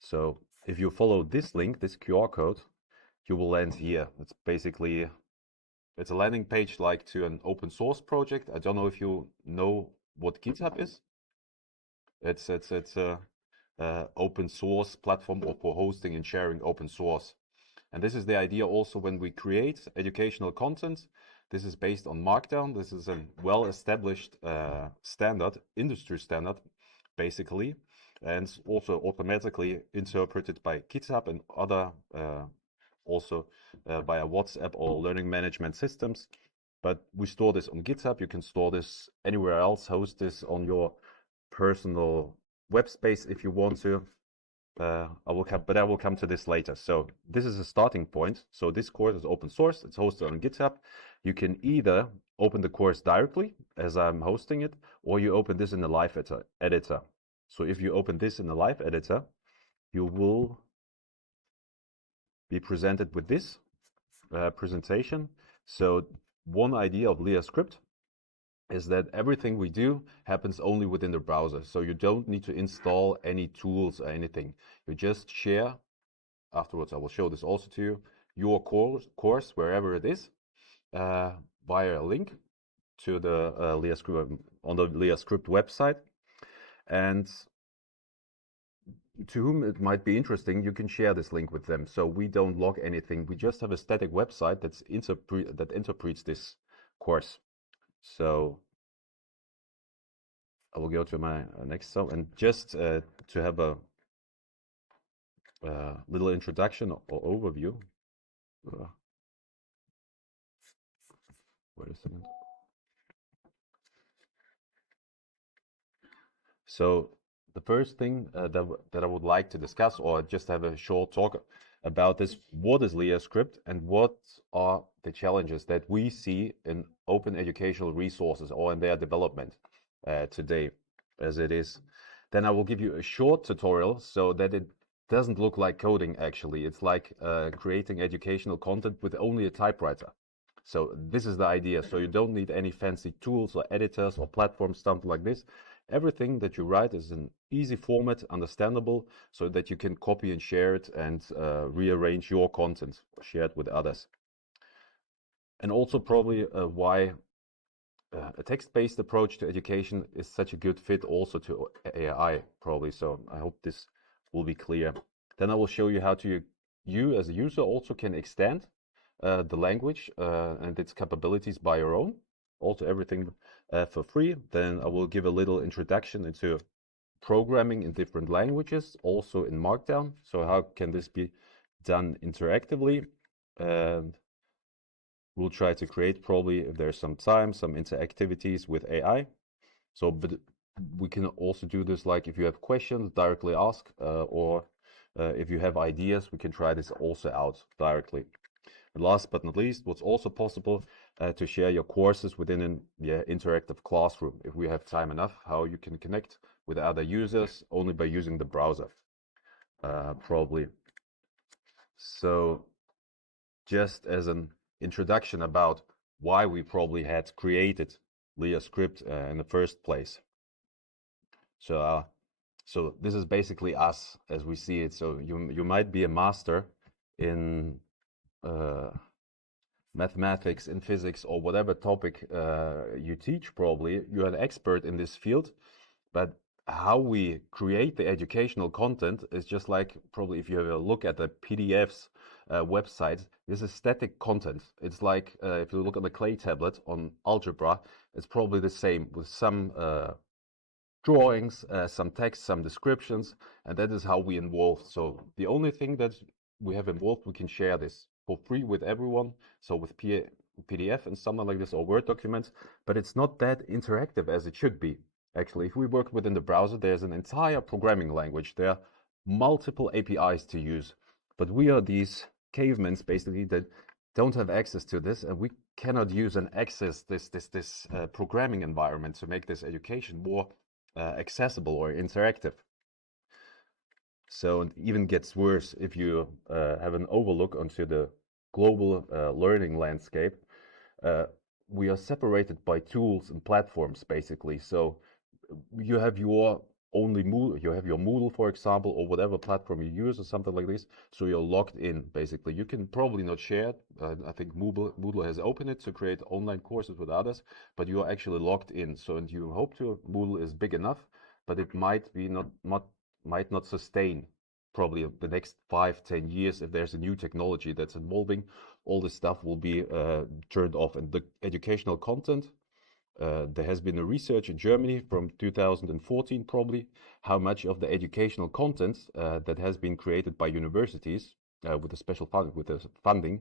So if you follow this link, this QR code, you will land here. It's basically, it's a landing page like to an open source project. I don't know if you know what GitHub is. It's a open source platform for hosting and sharing open source. And this is the idea also when we create educational content. This is based on Markdown. This is a well-established standard, industry standard, basically, and also automatically interpreted by GitHub and other also via WhatsApp or learning management systems. But we store this on GitHub. You can store this anywhere else, host this on your personal web space if you want to. I will come to this later. So this is a starting point. So this course is open source. It's hosted on GitHub. You can either open the course directly as I'm hosting it, or you open this in the live editor. So if you open this in the live editor, you will be presented with this presentation. So one idea of Liascript is that everything we do happens only within the browser. So you don't need to install any tools or anything. You just share, afterwards I will show this also to you, your course wherever it is, via a link to the Liascript, on the Liascript website. And to whom it might be interesting, you can share this link with them. So we don't log anything. We just have a static website that interprets this course. So I will go to my next cell, and just to have a little introduction or overview. Wait a second. So the first thing that I would like to discuss, or just have a short talk about, is what is Liascript and what are the challenges that we see in open educational resources or in their development today as it is. Then I will give you a short tutorial so that it doesn't look like coding actually. It's like creating educational content with only a typewriter. So this is the idea. So you don't need any fancy tools or editors or platforms, something like this. Everything that you write is in easy format, understandable, so that you can copy and share it and rearrange your content or share it with others. And also probably why a text-based approach to education is such a good fit also to AI, probably. So I hope this will be clear. Then I will show you how you as a user also can extend the language and its capabilities by your own. Also everything for free. Then I will give a little introduction into programming in different languages, also in Markdown. So how can this be done interactively? And we'll try to create, probably, if there's some time, some interactivities with AI. So, but we can also do this, like if you have questions, directly ask, or if you have ideas, we can try this also out directly. And last but not least, what's also possible to share your courses within an interactive classroom. If we have time enough, how you can connect with other users only by using the browser, probably. So just as an introduction about why we probably had created Liascript in the first place. So so this is basically us as we see it. So you might be a master in mathematics, in physics, or whatever topic you teach. Probably you're an expert in this field, but how we create the educational content is just like, probably if you have a look at the PDFs websites, this is static content. It's like if you look at the clay tablet on algebra, it's probably the same with some drawings, some text, some descriptions, and that is how we involve. So the only thing that we have involved, we can share this for free with everyone. So with PDF and something like this, or Word documents, but it's not that interactive as it should be. Actually, if we work within the browser, there's an entire programming language. There are multiple APIs to use, but we are these cavemen basically that don't have access to this, and we cannot use and access this programming environment to make this education more accessible or interactive. So it even gets worse if you have an overlook onto the global learning landscape. We are separated by tools and platforms, basically. So you have your only Moodle, you have your Moodle, for example, or whatever platform you use or something like this. So you're logged in, basically. You can probably not share it. I think Moodle has opened it to create online courses with others, but you are actually logged in. So, and you hope to, Moodle is big enough, but it might be might not sustain probably the next 5-10 years. If there's a new technology that's evolving, all this stuff will be turned off. And the educational content, there has been a research in Germany from 2014 probably, how much of the educational content that has been created by universities with a special funding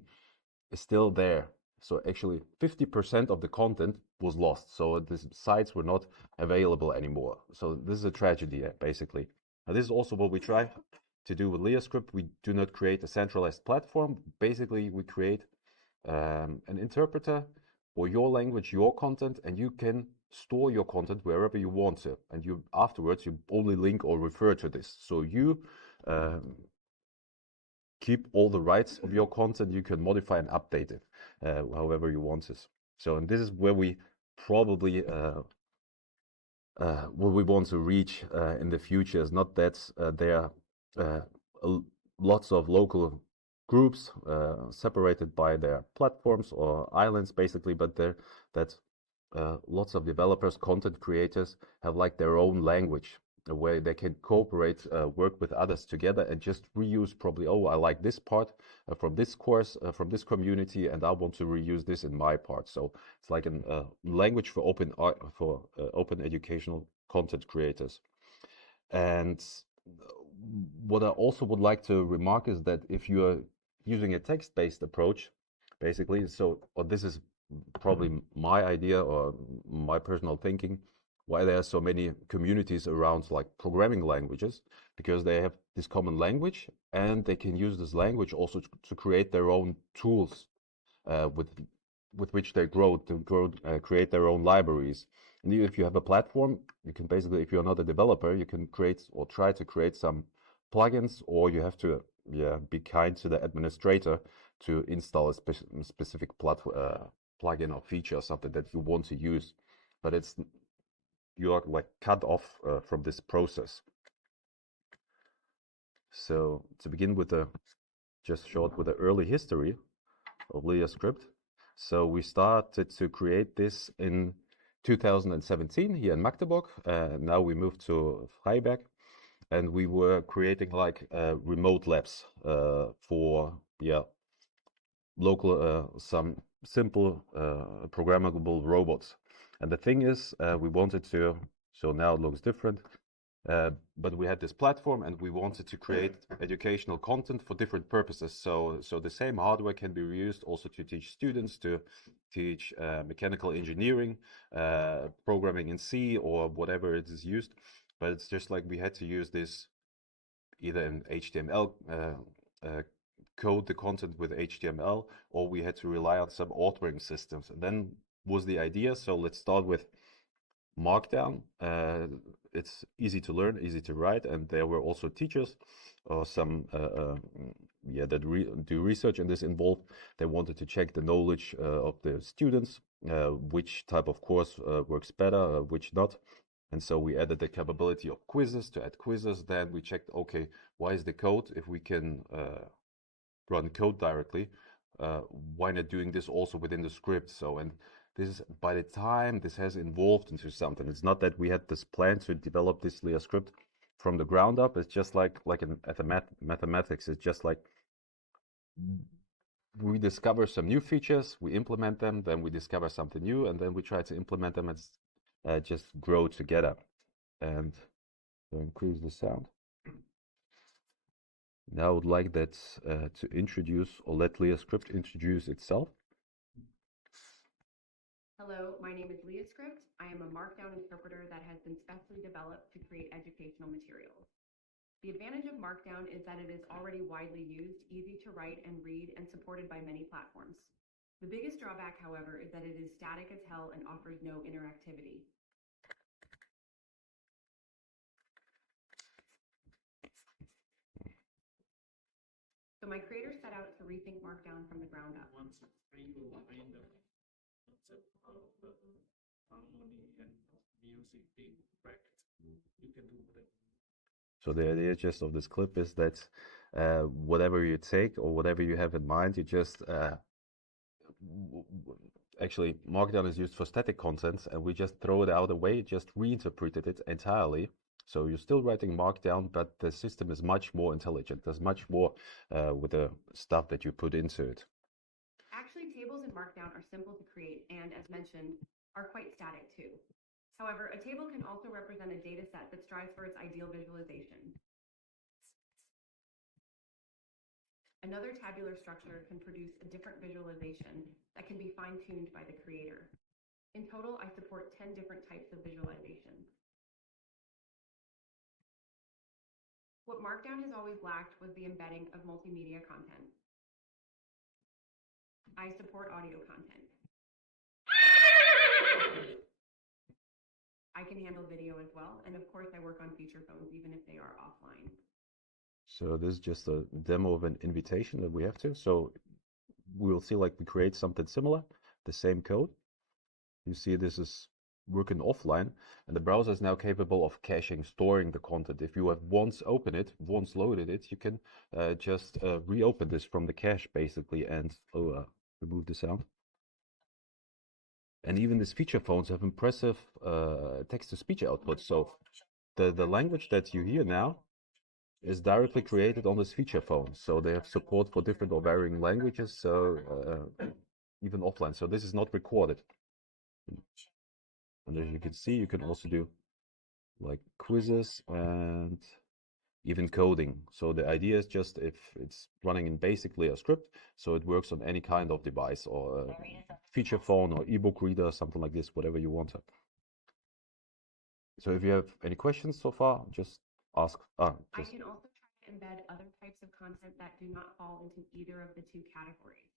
is still there. So actually 50% of the content was lost. So the sites were not available anymore. So this is a tragedy, basically. And this is also what we try to do with Liascript. We do not create a centralized platform. Basically, we create an interpreter for your language, your content, and you can store your content wherever you want to. And you afterwards, you only link or refer to this. So you keep all the rights of your content. You can modify and update it however you want it. So, and this is where we probably what we want to reach in the future is not that there are lots of local groups separated by their platforms or islands, basically, but that lots of developers, content creators have like their own language where they can cooperate, work with others together and just reuse probably, oh, I like this part from this course, from this community, and I want to reuse this in my part. So it's like a language for open educational content creators. And what I also would like to remark is that if you are using a text-based approach, basically, so, or this is probably my idea or my personal thinking, why there are so many communities around like programming languages, because they have this common language and they can use this language also to create their own tools with which they create their own libraries. And if you have a platform, you can basically, if you're not a developer, you can create or try to create some plugins, or you have to be kind to the administrator to install a specific plugin or feature or something that you want to use. But you are like cut off from this process. So to begin with just short with the early history of Liascript. So we started to create this in 2017 here in Magdeburg. Now we moved to Freiberg, and we were creating like remote labs for local some simple programmable robots. And the thing is, we wanted to, so now it looks different, but we had this platform and we wanted to create educational content for different purposes. So the same hardware can be reused also to teach students, to teach mechanical engineering, programming in C or whatever it is used. But it's just like we had to use this either in HTML, code the content with HTML, or we had to rely on some authoring systems. And then was the idea, so let's start with Markdown. It's easy to learn, easy to write, and there were also teachers or some that do research in this involved. They wanted to check the knowledge of the students, which type of course works better, which not. And so we added the capability of quizzes to add quizzes. Then we checked, okay, why is the code, if we can run code directly, why not doing this also within the script? So, and this is, by the time this has evolved into something, it's not that we had this plan to develop this Liascript from the ground up. It's just like in mathematics. It's just like we discover some new features, we implement them, then we discover something new, and then we try to implement them and just grow together. And to increase the sound. Now I would like that to introduce, or let Liascript introduce itself. Hello, my name is Liascript. I am a Markdown interpreter that has been specially developed to create educational materials. The advantage of Markdown is that it is already widely used, easy to write and read, and supported by many platforms. The biggest drawback, however, is that it is static as hell and offers no interactivity. So my creator set out to rethink Markdown from the ground up. Once free will find the concept of harmony and music being correct. you can do whatever. So the idea just of this clip is that whatever you take or whatever you have in mind, you just actually Markdown is used for static content, and we just throw it out away, just reinterpreted it entirely. So you're still writing Markdown, but the system is much more intelligent. There's much more with the stuff that you put into it. Actually, tables in Markdown are simple to create and, as mentioned, are quite static too. However, a table can also represent a data set that strives for its ideal visualization. Another tabular structure can produce a different visualization that can be fine-tuned by the creator. In total, I support 10 different types of visualization. What Markdown has always lacked was the embedding of multimedia content. I support audio content. I can handle video as well, and of course I work on feature phones even if they are offline. So this is just a demo of an invitation that we have to. So we'll see like we create something similar, the same code. You see this is working offline, and the browser is now capable of caching, storing the content. If you have once opened it, once loaded it, you can just reopen this from the cache basically and remove the sound. And even these feature phones have impressive text-to-speech output. So the language that you hear now is directly created on this feature phone. So they have support for different or varying languages, so even offline. So this is not recorded. And as you can see, you can also do like quizzes and even coding. So the idea is just if it's running in basically a script, so it works on any kind of device or feature phone or ebook reader, something like this, whatever you want. So if you have any questions so far, just ask. I can also try to embed other types of content that do not fall into either of the two categories.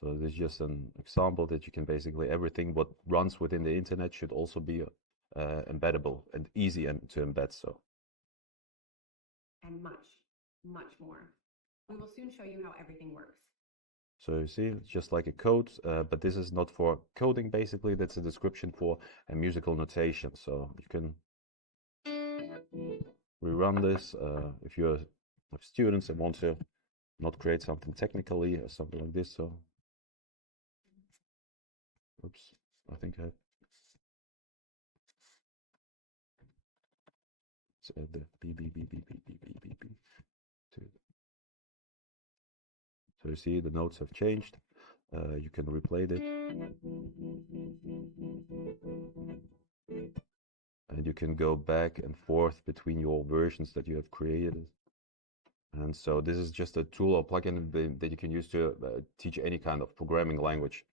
So this is just an example that you can basically, everything what runs within the internet should also be embeddable and easy to embed. So. And much, much more. We will soon show you how everything works. So you see, it's just like a code, but this is not for coding basically, that's a description for a musical notation. So you can rerun this if you're students and want to not create something technically or something like this. So, oops, I think I let's add the b. So you see the notes have changed. You can replay it. And you can go back and forth between your versions that you have created. And so this is just a tool or plugin that you can use to teach any kind of programming language.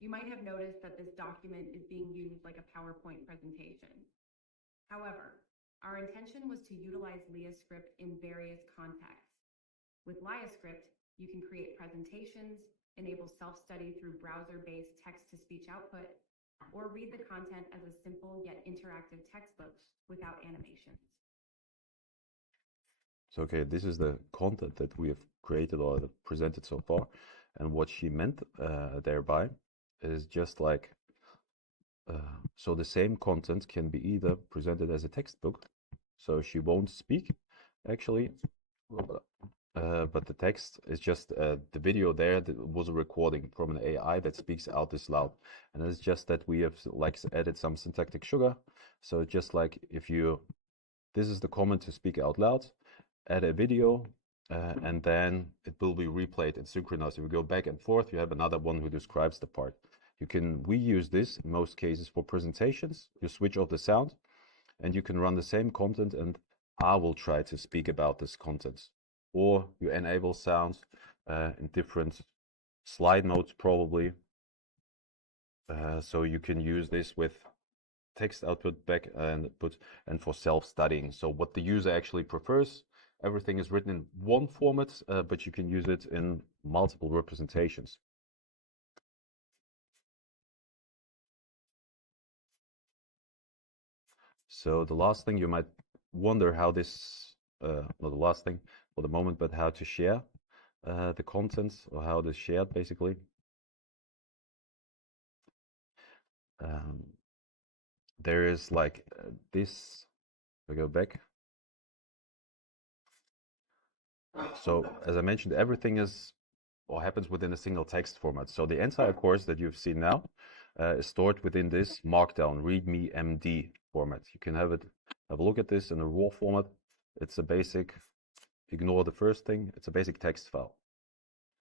You might have noticed that this document is being used like a PowerPoint presentation. However, our intention was to utilize Liascript in various contexts. With Liascript, you can create presentations, enable self-study through browser-based text-to-speech output, or read the content as a simple yet interactive textbook without animations. So, okay, this is the content that we have created or presented so far. And what she meant thereby is just like, so the same content can be either presented as a textbook, so she won't speak actually, but the text is just the video there that was a recording from an AI that speaks out this loud. And it's just that we have like added some syntactic sugar. So just like if you, this is the comment to speak out loud, add a video, and then it will be replayed and synchronized. If you go back and forth, you have another one who describes the part. You can reuse this in most cases for presentations. You switch off the sound and you can run the same content and I will try to speak about this content. Or you enable sounds in different slide modes probably. So you can use this with text output back and for self-studying. So what the user actually prefers, everything is written in one format, but you can use it in multiple representations. So the last thing you might wonder how this, not the last thing for the moment, but how to share the content or how it is shared basically. there is like this. We go back. So as I mentioned, everything is or happens within a single text format. So the entire course that you've seen now is stored within this Markdown README MD format. You can have a look at this in a raw format. It's a basic, ignore the first thing, it's a basic text file.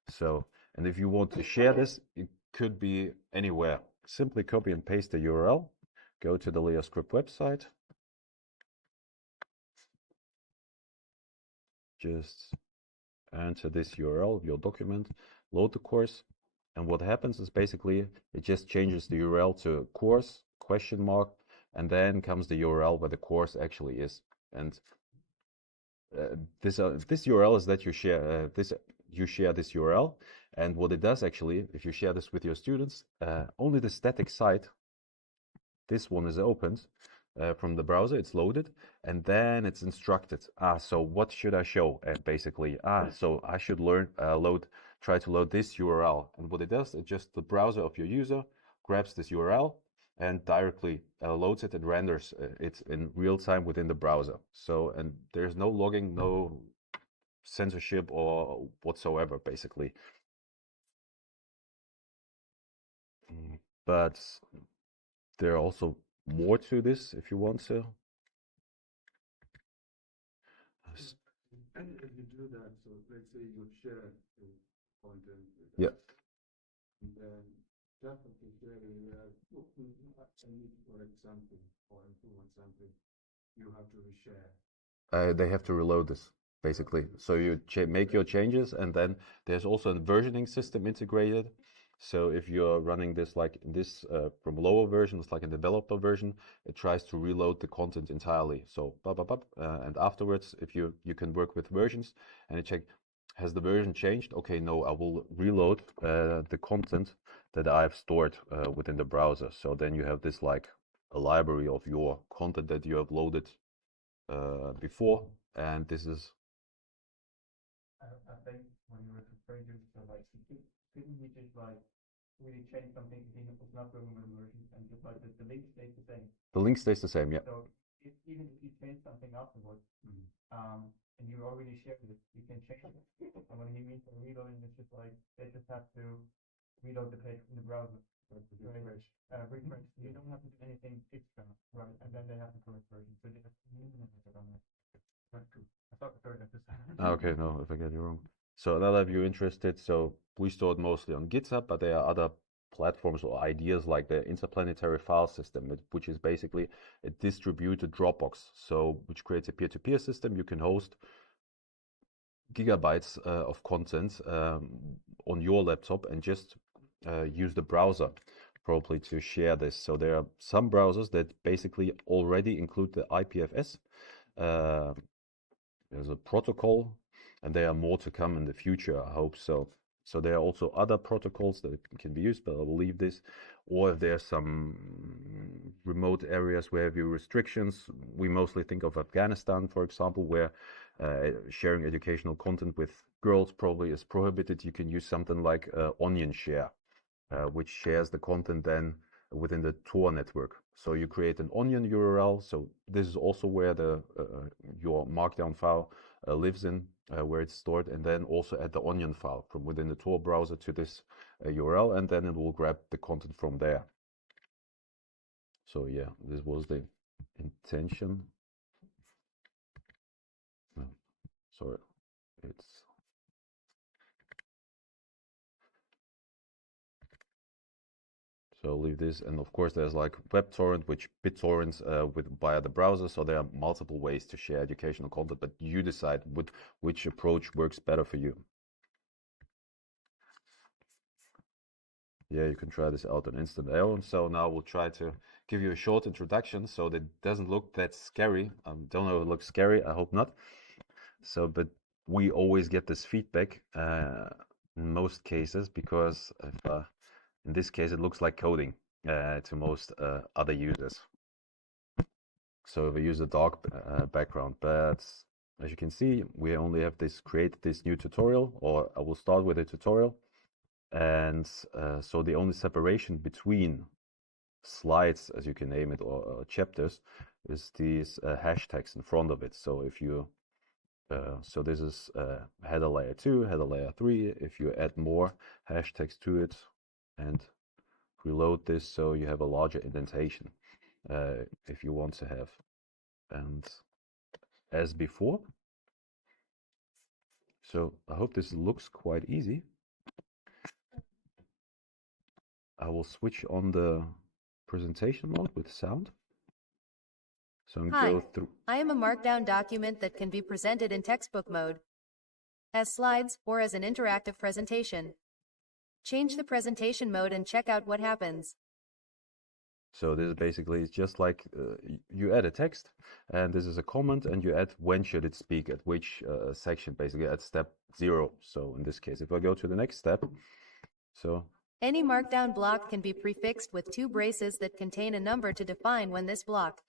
So, and if you want to share this, it could be anywhere. Simply copy and paste the URL, go to the Liascript website, just enter this URL of your document, load the course, and what happens is basically it just changes the URL to course question mark, and then comes the URL where the course actually is. And this URL is that you share you share this URL, and what it does actually, if you share this with your students, only the static site, this one is opened from the browser, it's loaded, and then it's instructed. So what should I show? Basically, so I should try to load this URL. And what it does, it just the browser of your user grabs this URL and directly loads it and renders it in real time within the browser. So, and there's no logging, no censorship or whatsoever, basically. But there are also more to this if you want to. And if you do that, so let's say you share the content with Yeah. us, and then just to share the I need to correct something or improve on something, you have to reshare. They have to reload this basically. So you make your changes, and then there's also a versioning system integrated. So if you're running this like this from lower versions, like a developer version, it tries to reload the content entirely. So and afterwards, if you can work with versions and you check, has the version changed? Okay, no, I will reload the content that I've stored within the browser. So then you have this like a library of your content that you have loaded before, and this is. I think when you were referring to, so like, couldn't we just like really change something even if it's not programmable version and just like the link stays the same? The link stays the same, yeah. So even if you change something afterwards, and you already shared it, you can change it. And when he means reloading, it's just like they just have to reload the page from the browser. Refresh. You don't have to do anything extra, right? And then they have the correct version. So they have to on that. I thought the third episode. Okay, no, if I get you wrong. So now that you're interested, so we stored mostly on GitHub, but there are other platforms or ideas like the interplanetary file system, which is basically a distributed Dropbox. So which creates a peer-to-peer system. You can host gigabytes of content on your laptop and just use the browser probably to share this. So there are some browsers that basically already include the IPFS. There's a protocol, and there are more to come in the future, I hope so. So there are also other protocols that can be used, but I will leave this. Or if there's some remote areas where have you restrictions, we mostly think of Afghanistan, for example, where sharing educational content with girls probably is prohibited. You can use something like Onion Share, which shares the content then within the Tor network. So you create an Onion URL. So this is also where the your Markdown file lives in, where it's stored, and then also add the Onion file from within the Tor browser to this URL, and then it will grab the content from there. So yeah, this was the intention. Oh, sorry, it's. So I'll leave this, and of course there's like WebTorrent, which BitTorrents via the browser. So there are multiple ways to share educational content, but you decide which approach works better for you. Yeah, you can try this out on Instant Aaron. So now we'll try to give you a short introduction so that it doesn't look that scary. I don't know if it looks scary, I hope not. So, but we always get this feedback in most cases, because if, in this case, it looks like coding to most other users. So we use a dark background, but as you can see, we only have create this new tutorial, or I will start with a tutorial. And so the only separation between slides, as you can name it, or chapters, is these hashtags in front of it. So if you so this is header layer 2, header layer 3. If you add more hashtags to it and reload this, so you have a larger indentation if you want to have. And as before, so I hope this looks quite easy. I will switch on the presentation mode with sound. So Hi, go through. I am a Markdown document that can be presented in textbook mode, as slides, or as an interactive presentation. Change the presentation mode and check out what happens. So this is basically just like you add a text, and this is a comment, and you add when should it speak at which section, basically at step 0. So in this case, if I go to the next step, so Any Markdown block can be prefixed with 2 braces that contain a number to define when this block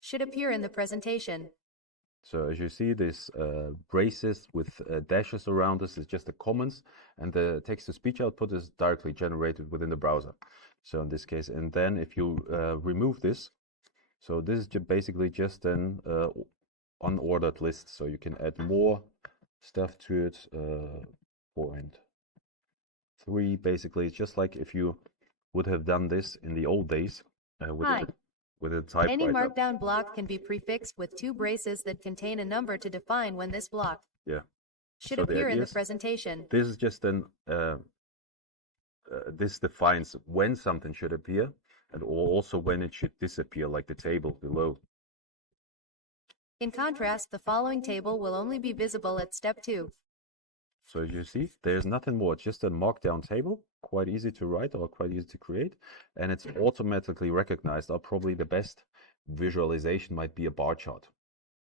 should appear in the presentation. So as you see, this braces with dashes around this is just the comments, and the text-to-speech output is directly generated within the browser. So in this case, and then if you remove this, so this is basically just an unordered list. So you can add more stuff to it. Point 3, basically, it's just like if you would have done this in the old days with a typewriter. Any Markdown block can be prefixed with 2 braces that contain a number to define when this block should appear in the presentation. This is just an this defines when something should appear, and also when it should disappear, like the table below. In contrast, the following table will only be visible at step 2. So as you see, there's nothing more. It's just a markdown table, quite easy to write or quite easy to create, and it's automatically recognized. Probably the best visualization might be a bar chart.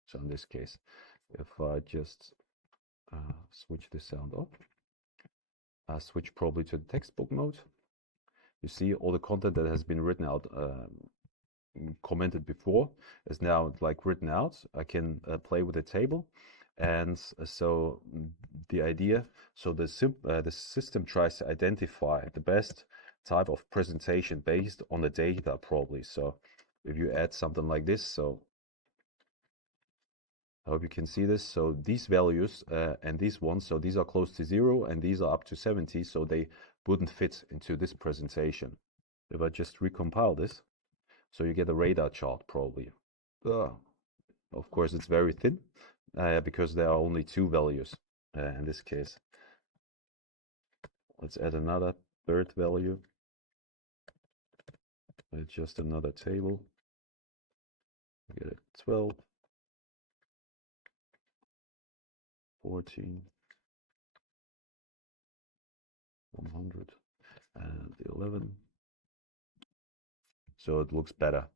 So in this case, if I just switch the sound off, I switch probably to the textbook mode. You see all the content that has been written out, commented before, is now like written out. I can play with the table. And so the idea, so the system tries to identify the best type of presentation based on the data, probably. So if you add something like this, so I hope you can see this. So these values and these ones, so these are close to 0 and these are up to 70, so they wouldn't fit into this presentation. If I just recompile this, so you get a radar chart probably. Of course, it's very thin. Because there are only 2 values in this case. Let's add another 3rd value. It's just another table. We get it 12, 14, 100, and 11. So it looks better,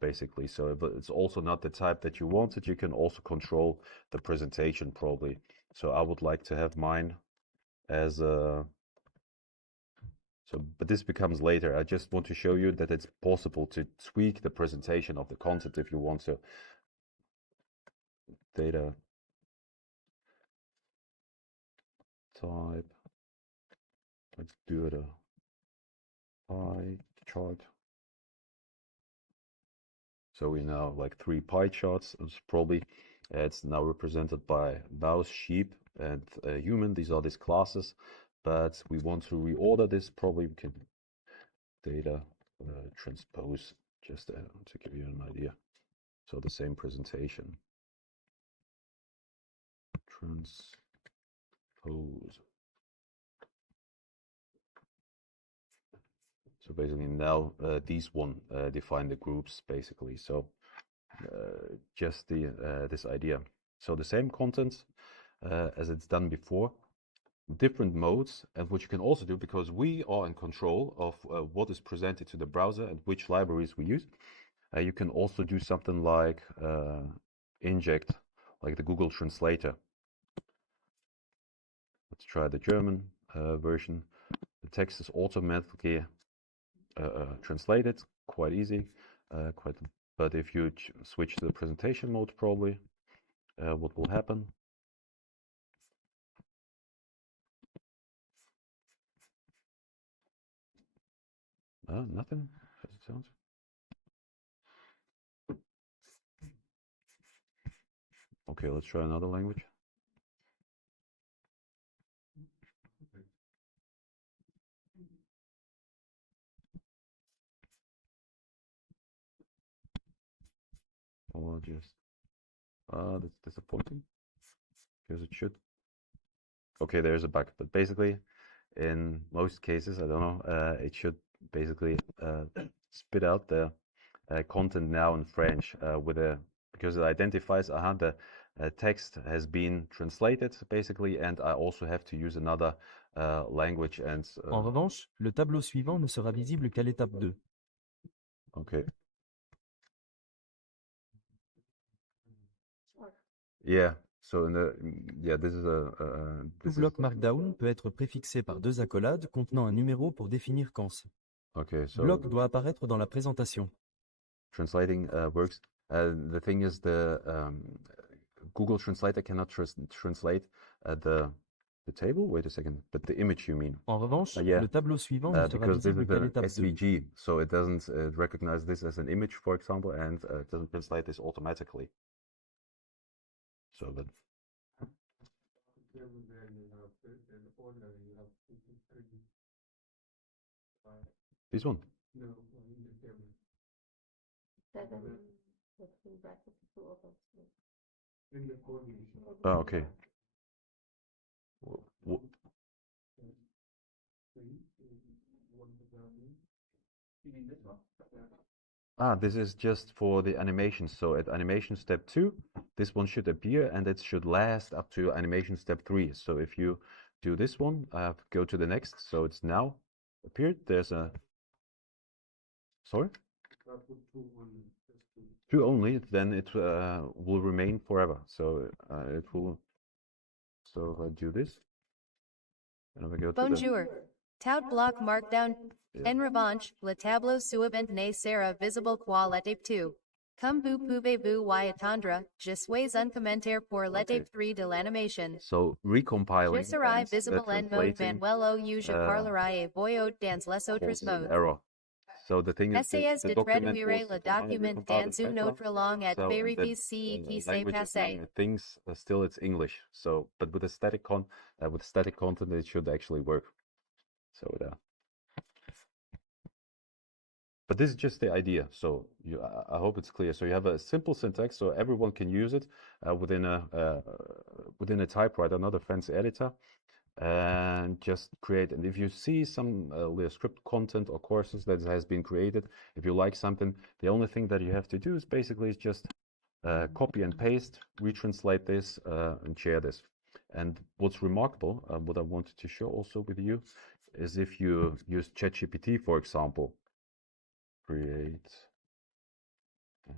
basically. So if it's also not the type that you wanted, you can also control the presentation probably. So I would like to have mine as a... but this becomes later. I just want to show you that it's possible to tweak the presentation of the content if you want to. Data type. Let's do it a pie chart. So we now like 3 pie charts. It's now represented by mouse, sheep, and human. These are these classes, but we want to reorder this. Probably we can data transpose, just to give you an idea. So the same presentation. Transpose. So basically now these one define the groups basically. So just this idea. So the same content as it's done before, different modes, and what you can also do, because we are in control of what is presented to the browser and which libraries we use. You can also do something like inject, like the Google Translator. Let's try the German version. The text is automatically translated, quite easy, but if you switch to the presentation mode, probably what will happen? Nothing. sounds. Okay, let's try another language. Or just, that's disappointing because it should. Okay, there's a bug, but basically, in most cases, I don't know, it should basically spit out the content now in French with a, because it identifies the text has been translated basically, and I also have to use another language. And En revanche, le tableau suivant ne sera visible qu'à l'étape 2. okay. Yeah. So in the this is Tout bloc Markdown peut être préfixé par deux accolades contenant un numéro pour définir quand ce okay. So bloc doit apparaître dans la présentation. translating works. The thing is, the Google Translator cannot translate the table. Wait a second, but the image you mean? En revanche, Yeah. le tableau suivant ne sera Because this visible is qu'à an l'étape 2. SVG, so it doesn't recognize this as an image, for example, and it doesn't translate this automatically. So, but There you have in the order you have 2, 3, 5. this one. No, in the table. 7 between brackets 2 over 3. In the order. Oh, okay. 3, 1 down. You mean this one? This is just for the animation. So at animation step 2, this one should appear, and it should last up to animation step 3. So if you do this one, go to the next. So it's now appeared. There's a, sorry? I put 2 only. Just 2. 2 only, then it will remain forever. So it will, so if I do this, and if I go to Bonjour. Tout bloc Markdown. Yeah. En revanche, le tableau suivant ne sera visible qu'à l'étape 2. Comme vous pouvez-vous y attendre, je suis un commentaire pour l'étape 3 de l'animation. So recompiling Je serai and, visible en mode translating, manuel ou je parlerai voyou dans les autres causes an modes. error. So the thing is, Essayez the de document traduire was le document compiled dans une background, autre langue et so vérifier that, si qui s'est language passé. thinks still it's English. So, but with a static with static content, it should actually work. So but this is just the idea. So I hope it's clear. So you have a simple syntax, so everyone can use it within a typewriter, not a fancy editor, and just create. And if you see some Liascript content or courses that has been created, if you like something, the only thing that you have to do is basically just copy and paste, retranslate this, and share this. And what's remarkable, what I wanted to show also with you, is if you use ChatGPT, for example, create an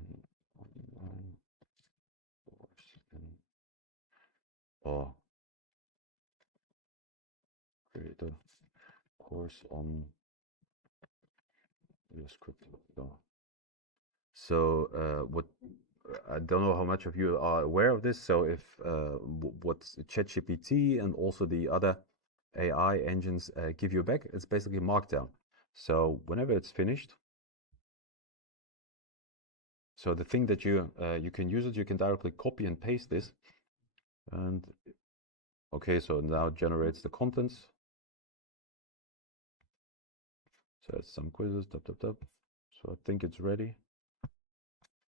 online course or create a course on Liascript. So what I don't know how much of you are aware of this. So if what ChatGPT and also the other AI engines give you back, it's basically Markdown. So whenever it's finished, so the thing that you can use it, you can directly copy and paste this, and okay, so now it generates the contents. So it's some quizzes, So I think it's ready.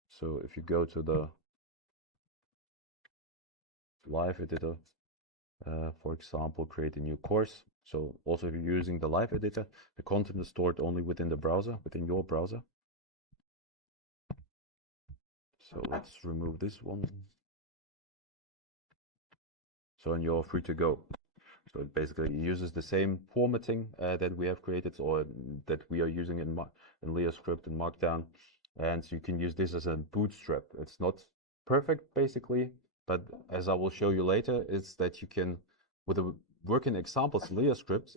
So if you go to the live editor, for example, create a new course. So also if you're using the live editor, the content is stored only within the browser, within your browser. So let's remove this one. So and you're free to go. So it basically uses the same formatting that we have created, or that we are using in Liascript and Markdown. And so you can use this as a bootstrap. It's not perfect, basically, but as I will show you later, it's that you can, with the working examples in Liascript,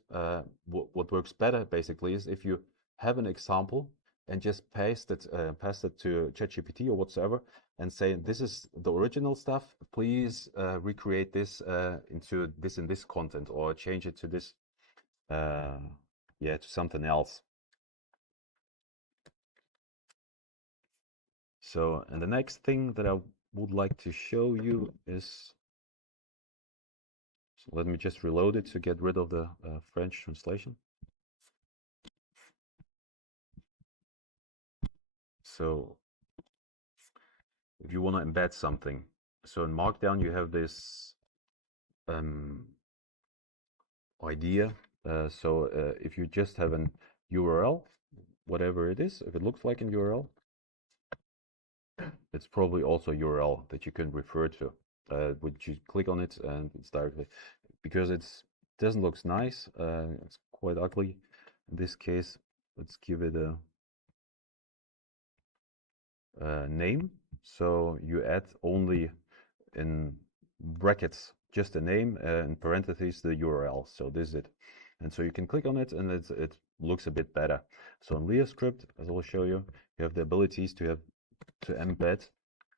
what works better, basically, is if you have an example and just paste it to ChatGPT or whatsoever, and say, this is the original stuff, please recreate this into this and this content, or change it to this, to something else. So, and the next thing that I would like to show you is, so let me just reload it to get rid of the French translation. So if you want to embed something, so in Markdown you have this idea. So if you just have an URL, whatever it is, if it looks like an URL, it's probably also a URL that you can refer to. Would you click on it and it's directly, because it doesn't look nice, it's quite ugly. In this case, let's give it a name. So you add only in brackets just the name, in parentheses the URL. So this is it. And so you can click on it and it looks a bit better. So in Liascript, as I will show you, you have the abilities to embed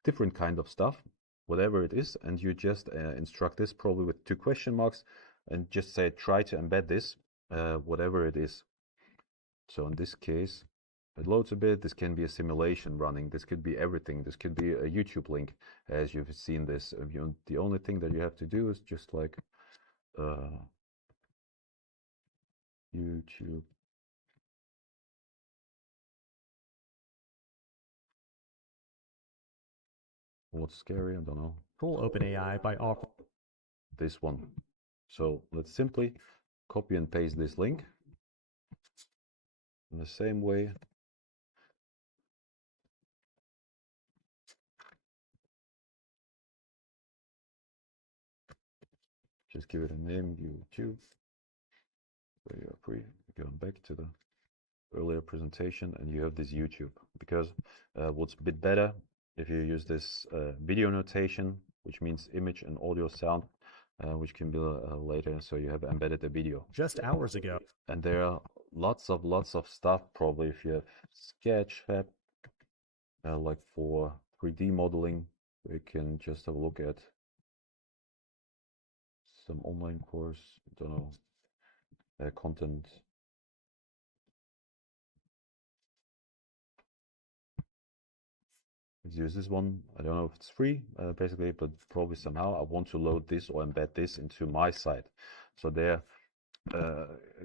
different kind of stuff, whatever it is, and you just instruct this probably with 2 question marks and just say try to embed this, whatever it is. So in this case, it loads a bit. This can be a simulation running. This could be everything. This could be a YouTube link, as you've seen this. The only thing that you have to do is just like YouTube. What's scary? I don't know. OpenAI by offering This one. So let's simply copy and paste this link in the same way. Just give it a name, YouTube. So you're free. Going back to the earlier presentation, and you have this YouTube. Because what's a bit better if you use this video notation, which means image and audio sound, which can be later. So you have embedded a video. just hours ago. And there are lots of stuff. Probably if you have Sketchfab, like for 3D modeling, we can just have a look at some online course. I don't know, content. Let's use this one. I don't know if it's free, basically, but probably somehow I want to load this or embed this into my site. So there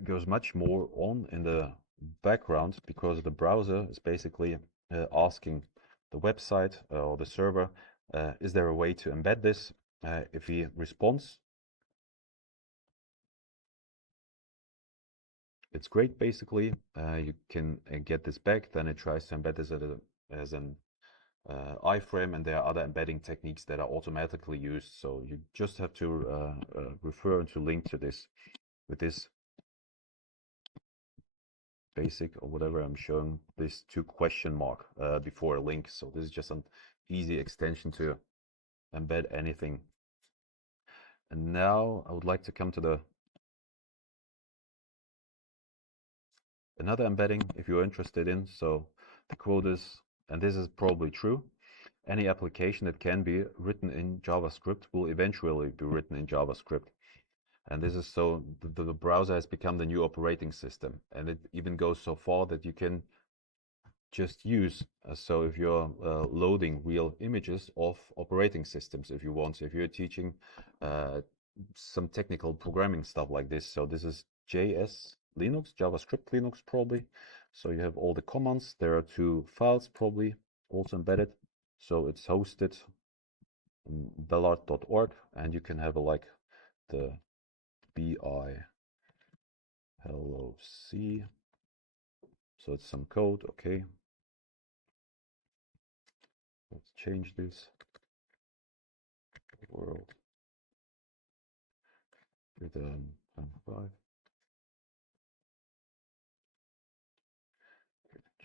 goes much more on in the background, because the browser is basically asking the website or the server, is there a way to embed this? If he responds, it's great. Basically, you can get this back. Then it tries to embed this as an iframe, and there are other embedding techniques that are automatically used. So you just have to refer and to link to this with this basic or whatever I'm showing, this 2 question mark before a link. So this is just an easy extension to embed anything. And now I would like to come to another embedding if you're interested in. So the quote is, and this is probably true, any application that can be written in JavaScript will eventually be written in JavaScript. And this is so the browser has become the new operating system. And it even goes so far that you can just use, so if you're loading real images of operating systems, if you want, if you're teaching some technical programming stuff like this. So this is JS Linux, JavaScript Linux probably. So you have all the commands. There are 2 files probably also embedded. So it's hosted on bellart.org, and you can have like the bi hello C. So it's some code. Okay. Let's change this. World with 5.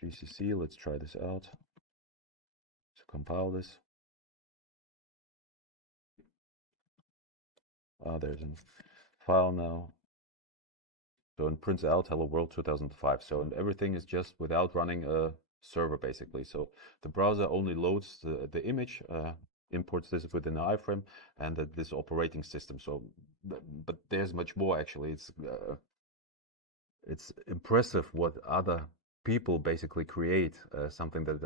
GCC, let's try this out. To compile this. There's a file now. So it prints out hello world 2005. So and everything is just without running a server basically. So the browser only loads the image, imports this within an iframe, and this operating system. So, but there's much more actually. It's impressive what other people basically create something that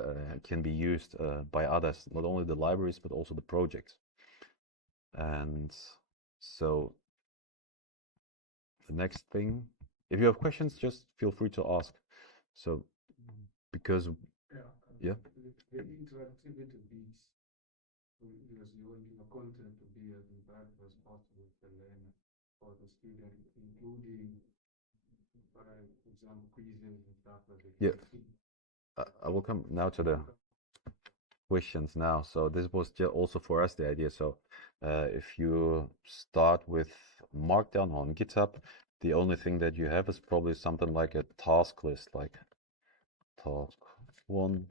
can be used by others, not only the libraries but also the projects. And so the next thing, if you have questions, just feel free to ask. So because yeah, the interactivity piece, because you want your content to be as interactive as possible for the learner or the student, including, for example, quizzes and stuff like that. yeah. I will come now to the questions now. So this was also for us the idea. So if you start with Markdown on GitHub, the only thing that you have is probably something like a task list, like task 1,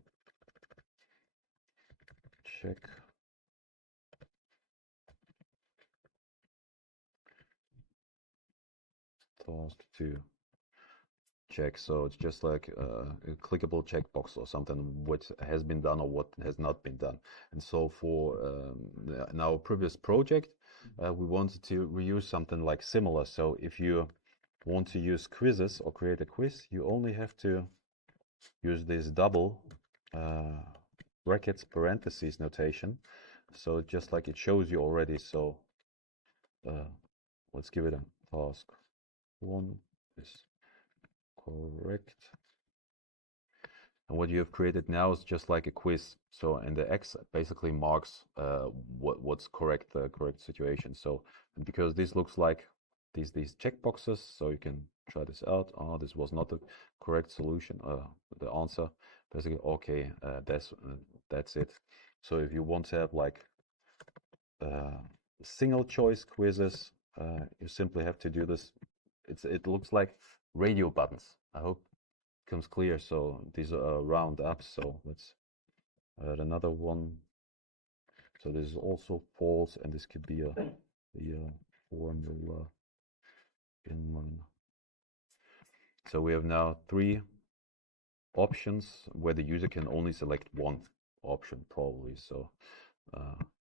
check. Task 2, check. So it's just like a clickable checkbox or something, what has been done or what has not been done. And so for in our previous project, we wanted to reuse something like similar. So if you want to use quizzes or create a quiz, you only have to use this double brackets parentheses notation. So just like it shows you already. So let's give it a task 1 is correct. And what you have created now is just like a quiz. So, and the X basically marks what's correct, the correct situation. So, and because this looks like these checkboxes, so you can try this out. Oh, this was not the correct solution, the answer. Basically, okay, that's it. So if you want to have like single choice quizzes, you simply have to do this. It looks like radio buttons. I hope becomes clear. So these are round up. So let's add another one. So this is also false, and this could be the formula inline. So we have now 3 options where the user can only select one option probably. So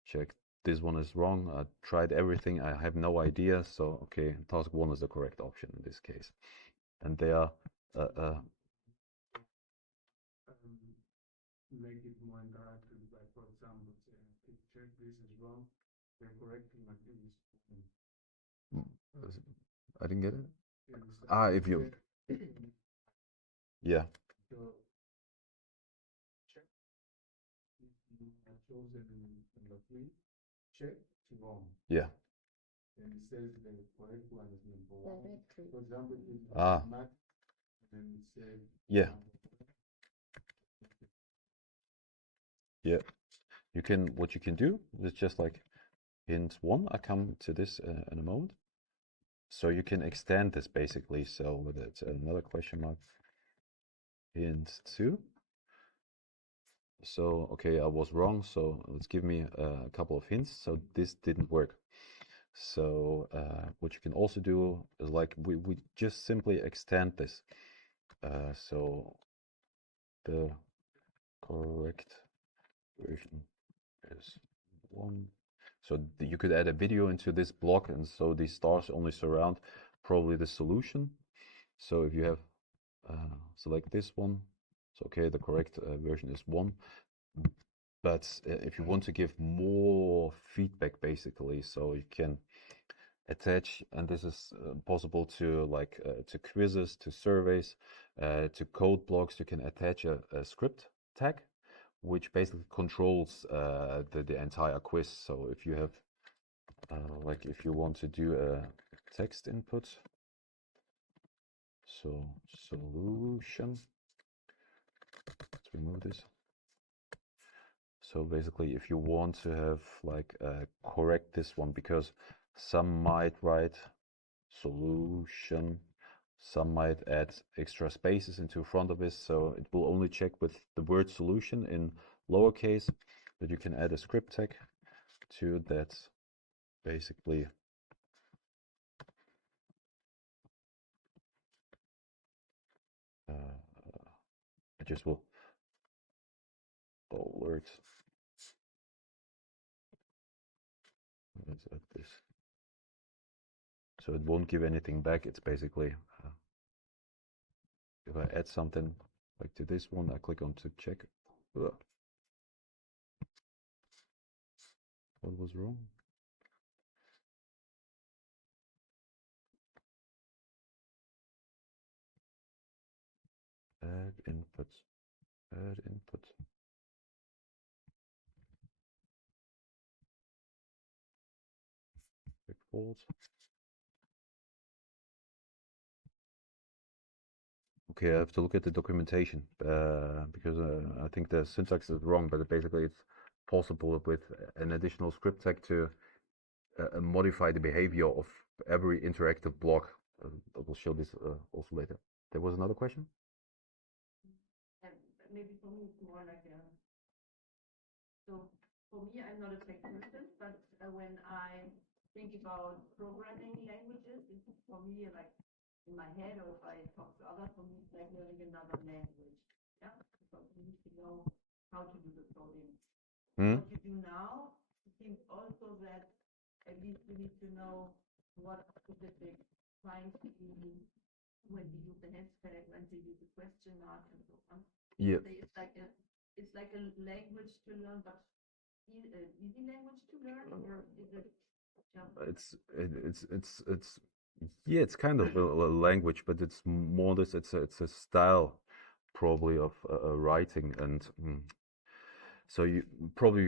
check this one is wrong. I tried everything. I have no idea. So okay, task 1 is the correct option in this case. And they are make it more interactive, like for example, say, if check this is wrong, then correcting like this. I didn't get it. If you yeah. So check if you have chosen number 3, check wrong. Yeah. And it says the correct one is number 1. Directly. For example, if match, then it says yeah. Yeah, you can. What you can do is just like hint 1. I come to this in a moment. So you can extend this basically. So with it, another question mark. Hint 2. So okay, I was wrong. So let's give me a couple of hints. So this didn't work. So what you can also do is like we just simply extend this. So the correct version is 1. So you could add a video into this block, and so these stars only surround probably the solution. So if you have select this one, so okay, the correct version is 1. But if you want to give more feedback, basically, so you can attach, and this is possible to like to quizzes, to surveys, to code blocks. You can attach a script tag, which basically controls the entire quiz. So if you have like if you want to do a text input, so solution, let's remove this. So basically if you want to have like correct this one, because some might write solution, some might add extra spaces into front of this, so it will only check with the word solution in lowercase, but you can add a script tag to that. Basically I just will alert. Let's add this. So it won't give anything back. It's basically if I add something, like to this one, I click on to check. Ugh. What was wrong? Add input. Add input. Default. Okay, I have to look at the documentation because I think the syntax is wrong, but basically it's possible with an additional script tag to modify the behavior of every interactive block. I will show this also later. There was another question? Maybe for me it's more like a, so for me I'm not a tech person, but when I think about programming languages, it's for me like in my head, or if I talk to others, for me it's like learning another language. Yeah, because you need to know how to do the coding. What you do now, it seems also that at least you need to know what specific signs to use, when to use the hashtag, when to use the question mark, and so on. Yeah. So it's like a language to learn, but easy language to learn, or is it just? It's yeah, it's kind of a language, but it's more this. It's a style, probably of writing, and so you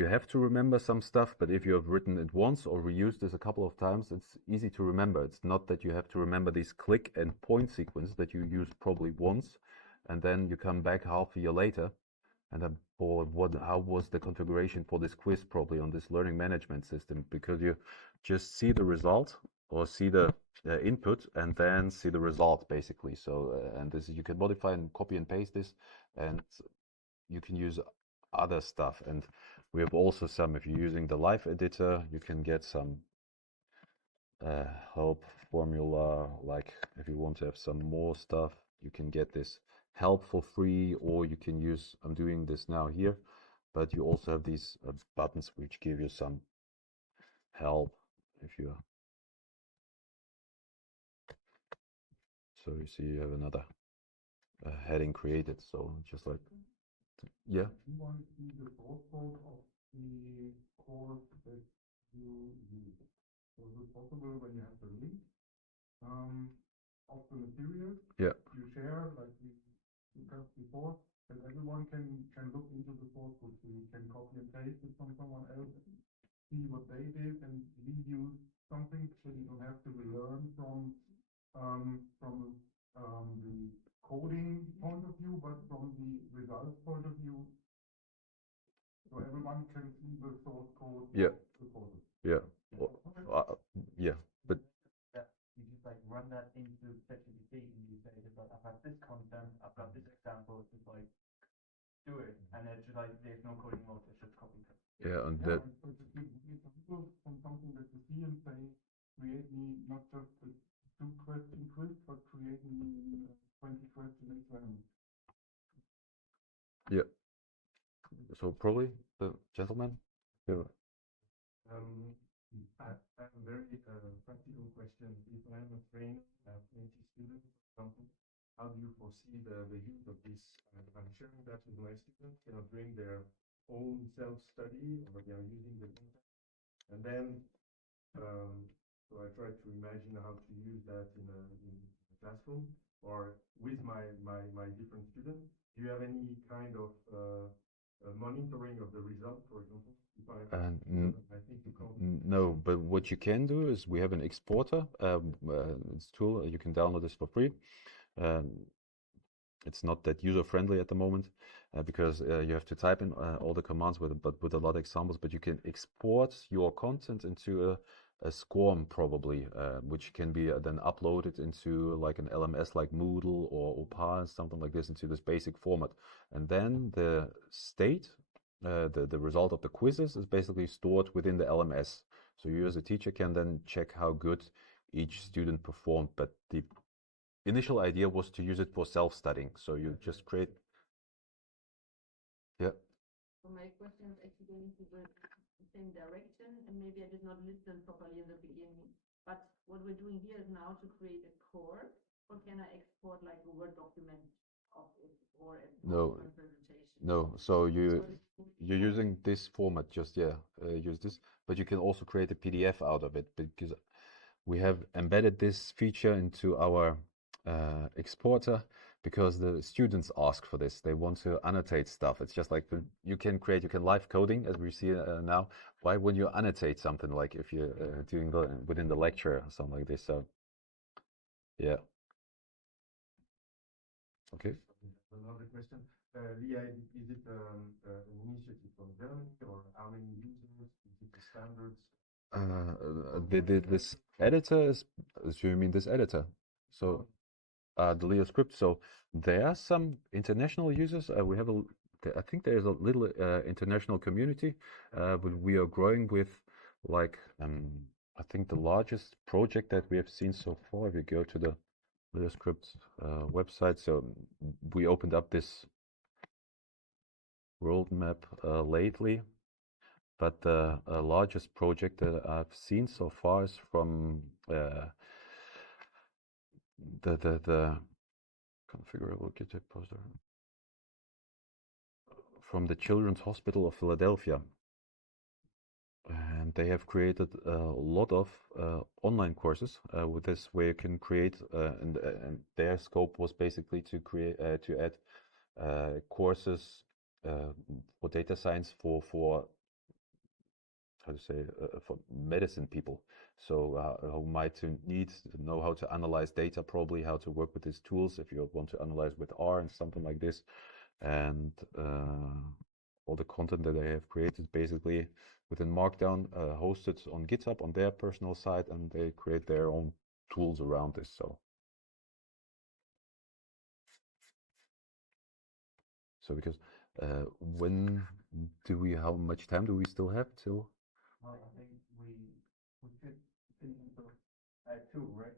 have to remember some stuff. But if you have written it once or reused this a couple of times, it's easy to remember. It's not that you have to remember this click and point sequence that you use probably once, and then you come back half a year later, and then how was the configuration for this quiz probably on this learning management system, because you just see the result or see the input and then see the result basically. So and this you can modify and copy and paste this, and you can use other stuff. And we have also some, if you're using the live editor, you can get some help formula, like if you want to have some more stuff, you can get this help for free, or you can use, I'm doing this now here, but you also have these buttons which give you some help if you, so you see you have another heading created, so just like, yeah. You want to see the source code of the course that you use. So is it possible when you have the link of the material you share, like we discussed before, that everyone can look into the source code, so you can copy and paste it from someone else, see what they did, and reuse something, so you don't have to relearn from the coding point of view, but from the results point of view, so everyone can see the source code. Yeah. The code. Yeah. Yeah. But that you just like run that into ChatGPT and you say, I've got this content, I've got this example, just like do it, and it's just like there's no coding mode, it's just copy paste. Yeah, and that. So just give examples from something that you see and say, create me not just a 2-question quiz, but create me 20 question exam. Yeah. So probably the gentleman. Yeah. I have a very practical question. If I am a trainer, I have 20 students, for example, how do you foresee the use of this? I'm sharing that with my students, doing their own self-study, or they are using the content. And then, so I try to imagine how to use that in a classroom or with my different students. Do you have any kind of monitoring of the results, for example? No, but what you can do is we have an exporter. It's a tool, you can download this for free. It's not that user-friendly at the moment because you have to type in all the commands with a lot of examples, but you can export your content into a SCORM probably, which can be then uploaded into like an LMS like Moodle or Opal, something like this, into this basic format. And then the state, the result of the quizzes is basically stored within the LMS. So you as a teacher can then check how good each student performed, but the initial idea was to use it for self-studying. So you just create. Yeah. So my question is actually going into the same direction, and maybe I did not listen properly in the beginning. But what we're doing here is now to create a course, or can I export like a Word document of it or in No. PowerPoint presentation? No, so you're using this format, just use this, but you can also create a PDF out of it because we have embedded this feature into our exporter because the students ask for this. They want to annotate stuff. It's just like you can live coding as we see now. Why wouldn't you annotate something like if you're doing within the lecture or something like this? So, yeah. Okay. Another question. Lia, is it an initiative from Germany or how many users? Is it the standards? This editor is, so you mean this editor? So, the Liascript. So there are some international users. We have I think there's a little international community, but we are growing with like, I think the largest project that we have seen so far, if you go to the Liascript website, so we opened up this world map lately, but the largest project that I've seen so far is from the configurable GitHub poster from the Children's Hospital of Philadelphia. And they have created a lot of online courses with this, where you can create, and their scope was basically to create, to add courses for data science for how to say, for medicine people. So who might need to know how to analyze data, probably how to work with these tools if you want to analyze with R and something like this. And all the content that they have created basically within Markdown, hosted on GitHub on their personal site, and they create their own tools around this. So because how much time do we still have till? Well, I think we could finish until 2, right?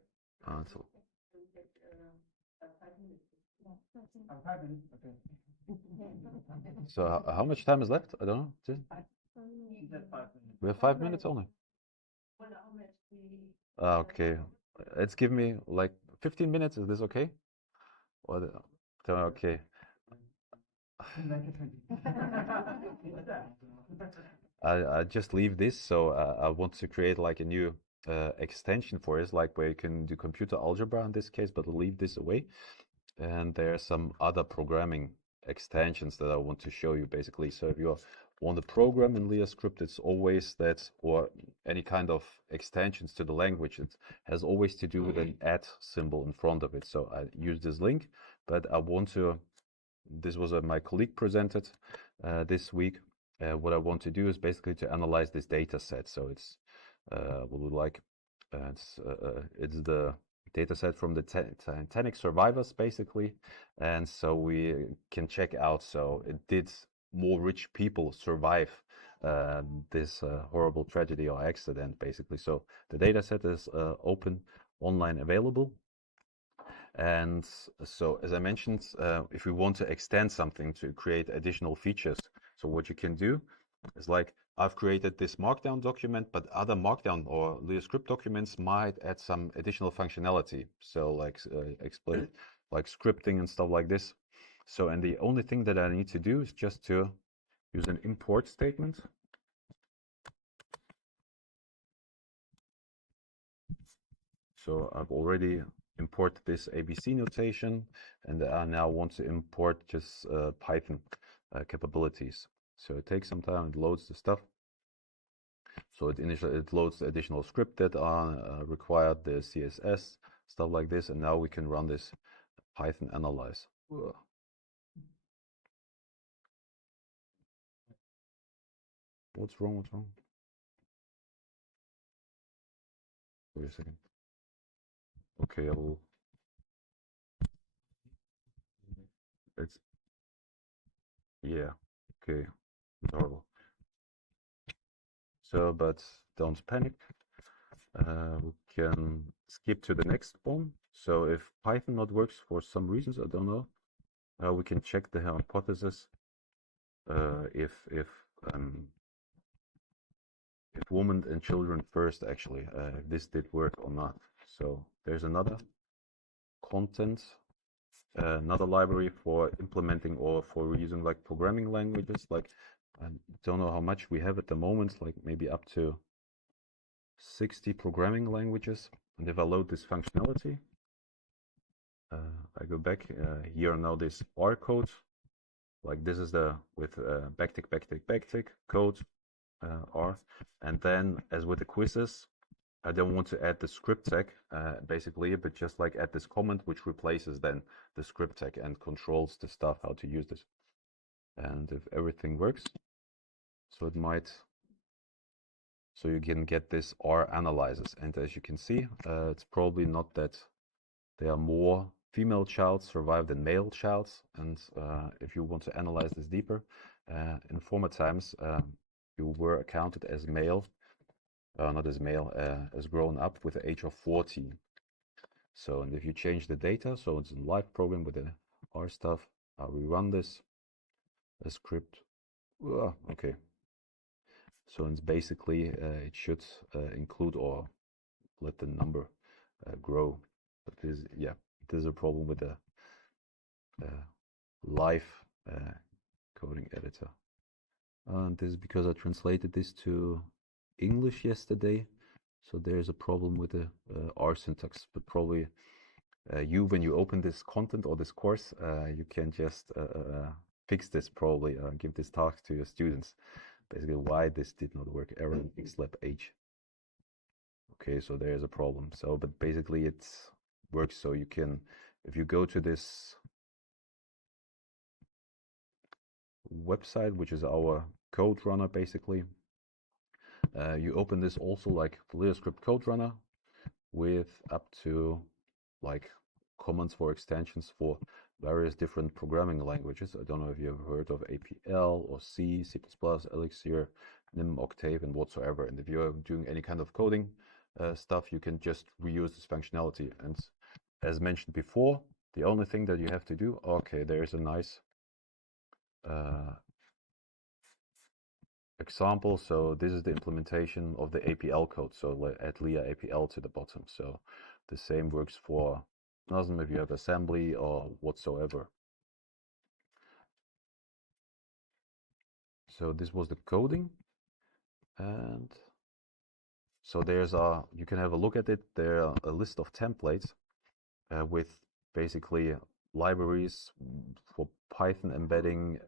So 5 minutes. 5 minutes, okay. So how much time is left? I don't know. She said 5 minutes. We have 5 minutes only. Well, how much we Okay, let's give me like 15 minutes. Is this okay? Or okay. I just leave this, so I want to create like a new extension for it, like where you can do computer algebra in this case, but I'll leave this away. And there are some other programming extensions that I want to show you basically. So if you want to program in Liascript, it's always that, or any kind of extensions to the language, it has always to do with an @ symbol in front of it. So I use this link, but I want to, this was my colleague presented this week. What I want to do is basically to analyze this data set. So it's what we like, it's the data set from the Titanic survivors basically, and so we can check out, so did more rich people survive this horrible tragedy or accident basically. So the data set is open, online, available. And so, as I mentioned, if we want to extend something to create additional features, so what you can do is like, I've created this Markdown document, but other Markdown or Liascript documents might add some additional functionality. So like explain like scripting and stuff like this. So, and the only thing that I need to do is just to use an import statement. So I've already imported this ABC notation, and I now want to import just Python capabilities. So it takes some time, it loads the stuff. So it loads the additional script that are required, the CSS, stuff like this, and now we can run this Python analyze. What's wrong? Wait a second. Okay, yeah, okay, it's horrible. So, but don't panic. We can skip to the next one. So if Python not works for some reasons, I don't know, we can check the hypothesis if women and children first, actually, if this did work or not. So there's another content another library for implementing or for using like programming languages. Like I don't know how much we have at the moment, like maybe up to 60 programming languages. And if I load this functionality, I go back here now this R code, like this is the with backtick code R, and then as with the quizzes, I don't want to add the script tag basically, but just like add this comment which replaces then the script tag and controls the stuff how to use this. And if everything works, so it might, so you can get this R analyzes, and as you can see, it's probably not that there are more female childs survive than male childs, and if you want to analyze this deeper, in former times you were accounted as male, not as male, as grown up with the age of 14. So, and if you change the data, so it's a live program with the R stuff, we run this script. Okay. So it's basically it should include or let the number grow. But this, yeah, there's a problem with the live coding editor. And this is because I translated this to English yesterday. So there's a problem with the R syntax, but probably when you open this content or this course, you can just fix this probably, give this task to your students. Basically why this did not work, error slap H. Okay, so there's a problem. So, but basically it works. So you can, if you go to this website, which is our code runner basically, you open this also like Liascript code runner with up to like commands for extensions for various different programming languages. I don't know if you've heard of APL or C, C++, Elixir, Nim, Octave, and whatsoever. And if you're doing any kind of coding stuff, you can just reuse this functionality. And as mentioned before, the only thing that you have to do, okay, there's a nice example. So this is the implementation of the APL code. So add Lia APL to the bottom. So the same works for NASM if you have assembly or whatsoever. So this was the coding, and so there's you can have a look at it. There are a list of templates with basically libraries for Python embedding,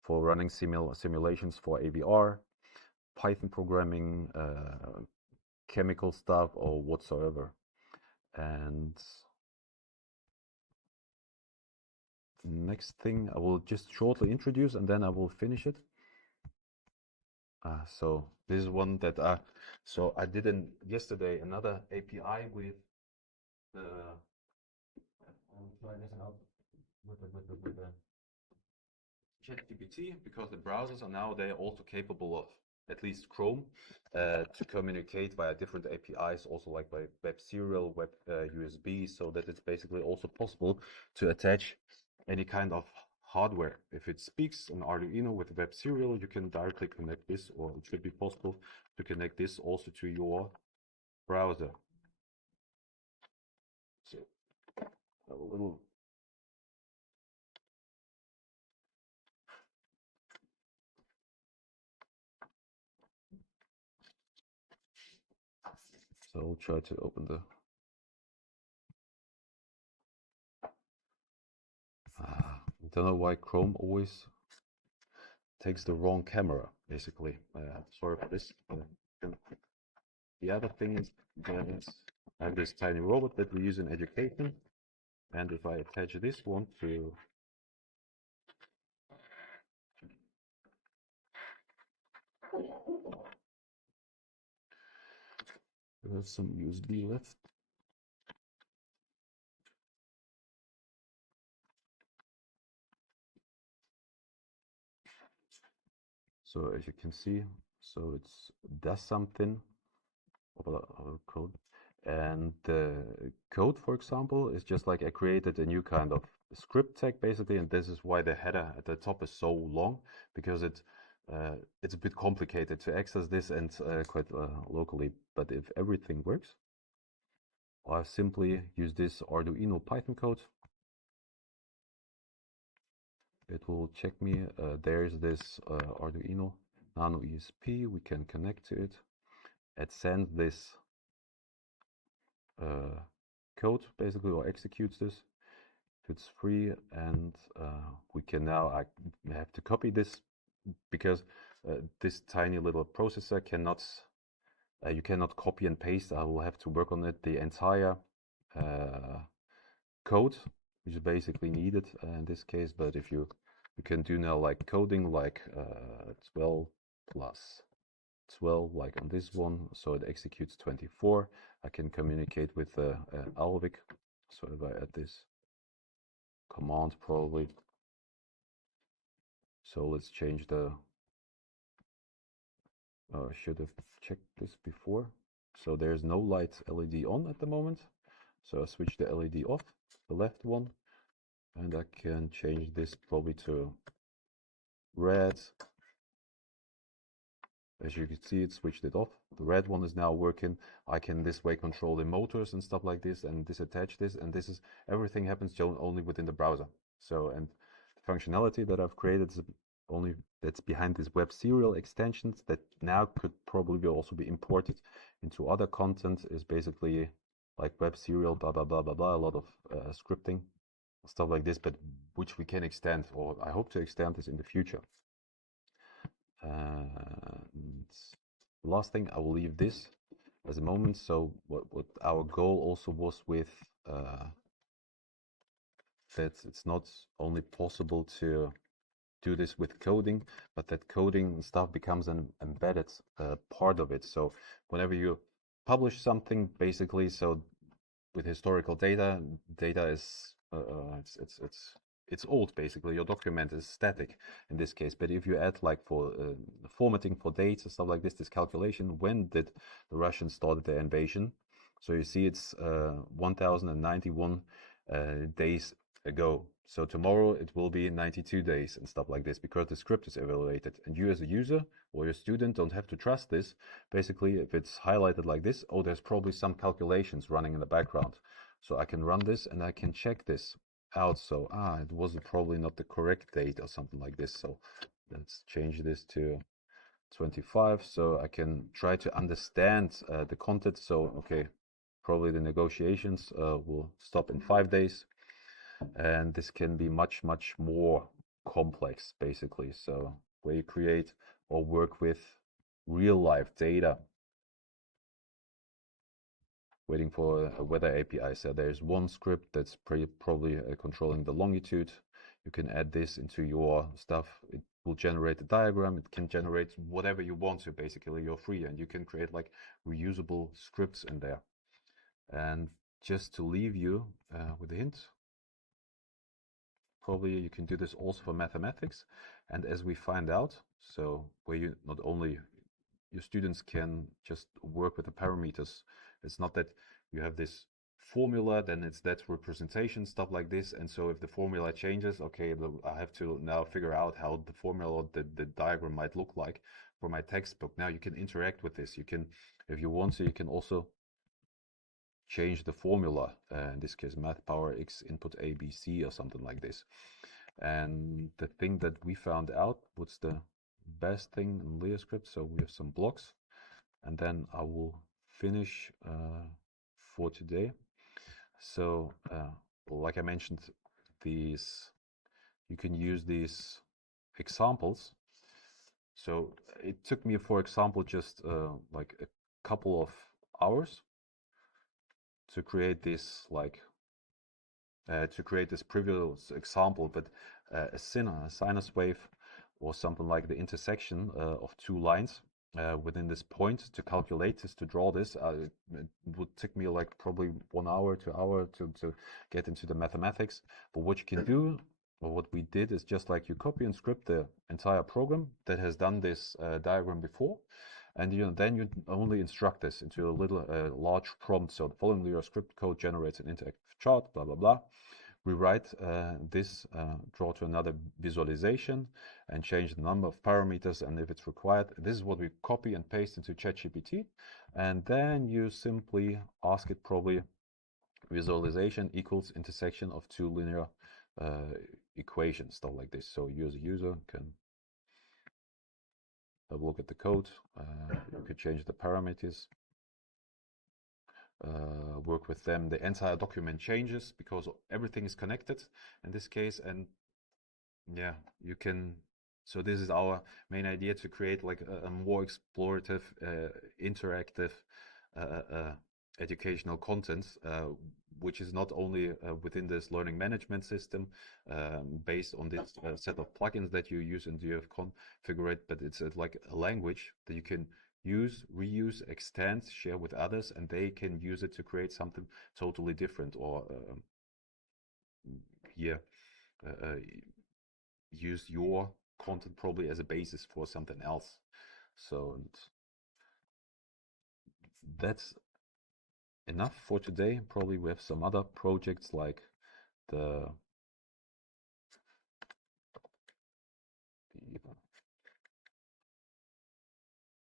for running simulations for AVR, Python programming, chemical stuff or whatsoever. And the next thing I will just shortly introduce, and then I will finish it. So this is one that so I did yesterday another API with the I'll try this out with the ChatGPT, because the browsers are now they're also capable of at least Chrome to communicate via different APIs, also like by web serial, web USB, so that it's basically also possible to attach any kind of hardware. If it speaks an Arduino with web serial, you can directly connect this, or it should be possible to connect this also to your browser. So a little so I'll try to open the I don't know why Chrome always takes the wrong camera, basically. Sorry for this. The other thing is that I have this tiny robot that we use in education, and if I attach this one to there's some USB left. So as you can see, so it does something of code, and the code, for example, is just like I created a new kind of script tag basically, and this is why the header at the top is so long, because it's a bit complicated to access this and quite locally. But if everything works, I simply use this Arduino Python code it will check me. There's this Arduino Nano ESP. We can connect to it. It sends this code basically, or executes this. It's free, and we can now, I have to copy this because this tiny little processor cannot, you cannot copy and paste. I will have to work on it, the entire code, which is basically needed in this case. But if you can do now like coding, like 12 plus 12, like on this one, so it executes 24. I can communicate with Alvik. So if I add this command probably, so let's change the, should have checked this before. So there's no light LED on at the moment. So I switch the LED off, the left one, and I can change this probably to red. As you can see, it switched it off. The red one is now working. I can this way control the motors and stuff like this, and disattach this, and this is, everything happens only within the browser. So, and the functionality that I've created is only, that's behind these web serial extensions that now could probably also be imported into other content, is basically like web serial, blah, blah, blah, blah, blah, a lot of scripting, stuff like this, but which we can extend, or I hope to extend this in the future. Last thing, I will leave this as a moment. So what our goal also was with that it's not only possible to do this with coding, but that coding stuff becomes an embedded part of it. So whenever you publish something, basically, so with historical data is it's old, basically. Your document is static in this case. But if you add like for formatting for dates and stuff like this calculation, when did the Russians started their invasion? So you see it's 1091 days ago. So tomorrow it will be 92 days and stuff like this, because the script is evaluated. And you as a user or your student don't have to trust this. Basically, if it's highlighted like this, oh, there's probably some calculations running in the background. So I can run this and I can check this out. So, it was probably not the correct date or something like this. So let's change this to 25. So I can try to understand the content. So, okay, probably the negotiations will stop in 5 days. And this can be much, much more complex, basically. So where you create or work with real life data, waiting for a weather API. So there's one script that's probably controlling the longitude. You can add this into your stuff. It will generate a diagram. It can generate whatever you want to. Basically, you're free, and you can create like reusable scripts in there. And just to leave you with a hint, probably you can do this also for mathematics. And as we find out, so where you not only your students can just work with the parameters, it's not that you have this formula, then it's that representation, stuff like this. And so if the formula changes, okay, I have to now figure out how the formula, the diagram might look like for my textbook. Now you can interact with this. You can, if you want to, you can also change the formula, in this case math power x input ABC or something like this. And the thing that we found out, what's the best thing in Liascript, so we have some blocks, and then I will finish for today. So like I mentioned, these, you can use these examples. So it took me, for example, just like a couple of hours to create this, like to create this previous example, but a sinus wave or something like the intersection of two lines within this point, to calculate this, to draw this, it would take me like probably 1 hour, 2 hours to get into the mathematics. But what you can do, or what we did, is just like you copy and script the entire program that has done this diagram before. And then you only instruct this into a little large prompt. So the following your script code generates an interactive chart, blah, blah, blah. We write this, draw to another visualization, and change the number of parameters. And if it's required, this is what we copy and paste into ChatGPT. And then you simply ask it, probably visualization equals intersection of two linear equations, stuff like this. So you as a user can have a look at the code. You could change the parameters, work with them. The entire document changes because everything is connected in this case. And yeah, you can. So this is our main idea, to create like a more explorative, interactive, educational content, which is not only within this learning management system, based on this set of plugins that you use and you have configured, but it's like a language that you can use, reuse, extend, share with others, and they can use it to create something totally different, or use your content probably as a basis for something else. So that's enough for today. Probably we have some other projects like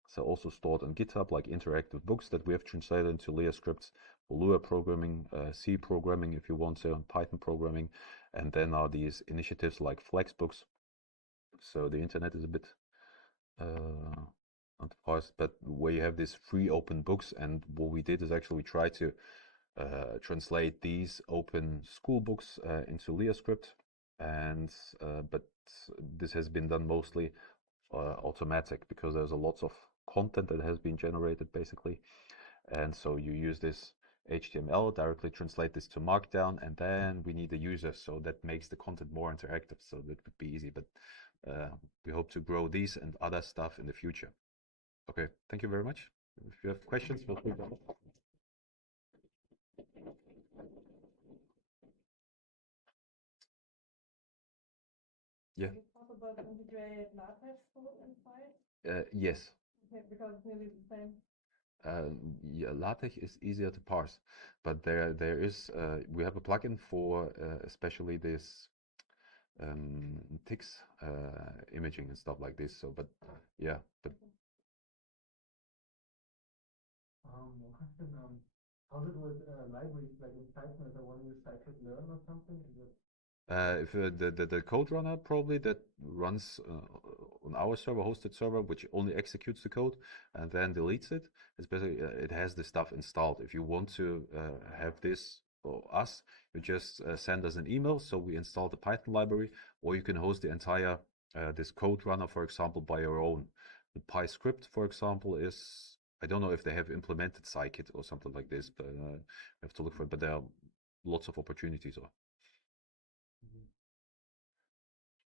so also stored on GitHub, like interactive books that we have translated into Liascript for Lua programming, C programming if you want to, Python programming, and then are these initiatives like Flexbooks. So the internet is a bit not fast, but where you have these free open books, and what we did is actually try to translate these open school books into Liascript, and but this has been done mostly automatic, because there's a lots of content that has been generated basically, and so you use this HTML, directly translate this to Markdown, and then we need a user, so that makes the content more interactive. So that would be easy, but we hope to grow these and other stuff in the future. Okay, thank you very much. If you have questions, feel free to. Yeah. Can you talk about integrated LaTeX code inside? Yes. Okay, because it's nearly the same. Yeah, LaTeX is easier to parse, but there is we have a plugin for especially this ticks imaging and stuff like this. So, but yeah, but One question, how's it with libraries like in Python? Is there one use scikit-learn or something? Is it if the code runner probably that runs on our server, hosted server, which only executes the code and then deletes it, it's basically it has this stuff installed. If you want to have this or us, you just send us an email, so we install the Python library, or you can host the entire this code runner, for example, by your own. The PyScript, for example, is, I don't know if they have implemented scikit or something like this, but I have to look for it. But there are lots of opportunities.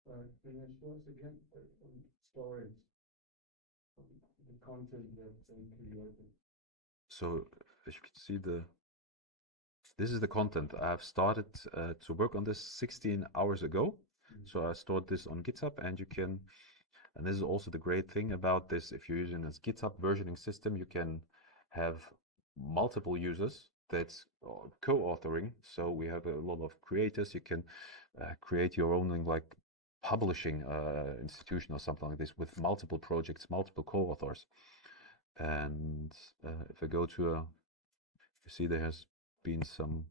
Can you show us again storage, the content that's created? So as you can see, this is the content. I've started to work on this 16 hours ago. So I stored this on GitHub, and you can, and this is also the great thing about this, if you're using this GitHub versioning system, you can have multiple users that's co-authoring. So we have a lot of creators. You can create your own like publishing institution or something like this with multiple projects, multiple co-authors. And if I go to you see there has been some,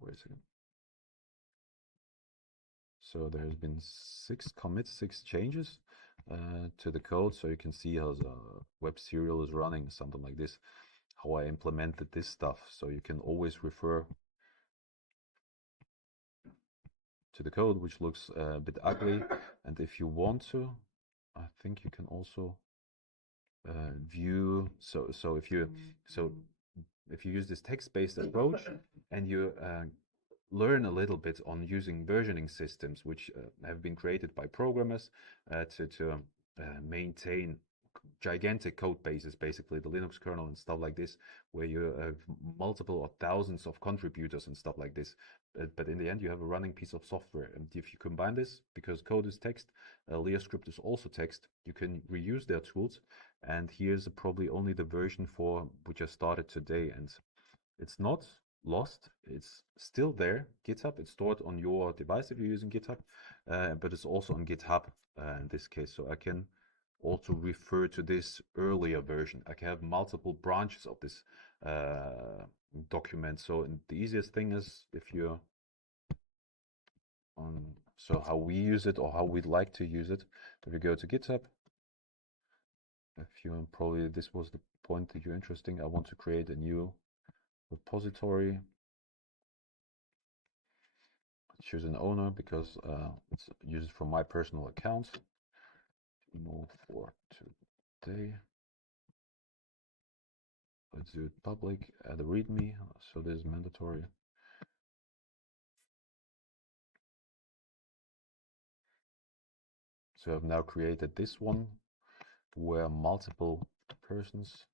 wait a second. So there has been 6 commits, 6 changes to the code. So you can see how the web serial is running, something like this, how I implemented this stuff. So you can always refer to the code, which looks a bit ugly. And if you want to, I think you can also view. So if you use this text-based approach and you learn a little bit on using versioning systems, which have been created by programmers to maintain gigantic code bases, basically the Linux kernel and stuff like this, where you have multiple or thousands of contributors and stuff like this. But in the end, you have a running piece of software. And if you combine this, because code is text, Liascript is also text, you can reuse their tools. And here's probably only the version for which I started today. And it's not lost, it's still there. GitHub, it's stored on your device if you're using GitHub, but it's also on GitHub in this case. So I can also refer to this earlier version. I can have multiple branches of this document. So the easiest thing is, if you So how we use it or how we'd like to use it. If we go to GitHub, if you probably this was the point that you're interesting. I want to create a new repository. Choose an owner because it's used from my personal account. Move for today. Let's do it public. Add a README. So this is mandatory. So I've now created this one where multiple persons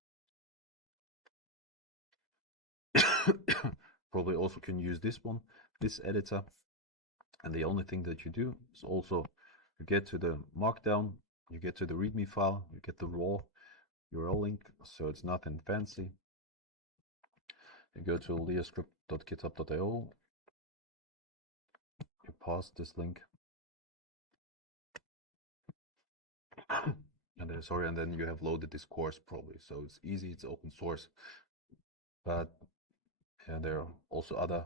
probably also can use this one, this editor. And the only thing that you do is also you get to the markdown, you get to the README file, you get the raw URL link, so it's nothing fancy. You go to liascript.github.io, you pass this link, and then you have loaded this course probably. So it's easy, it's open source, but yeah, there are also other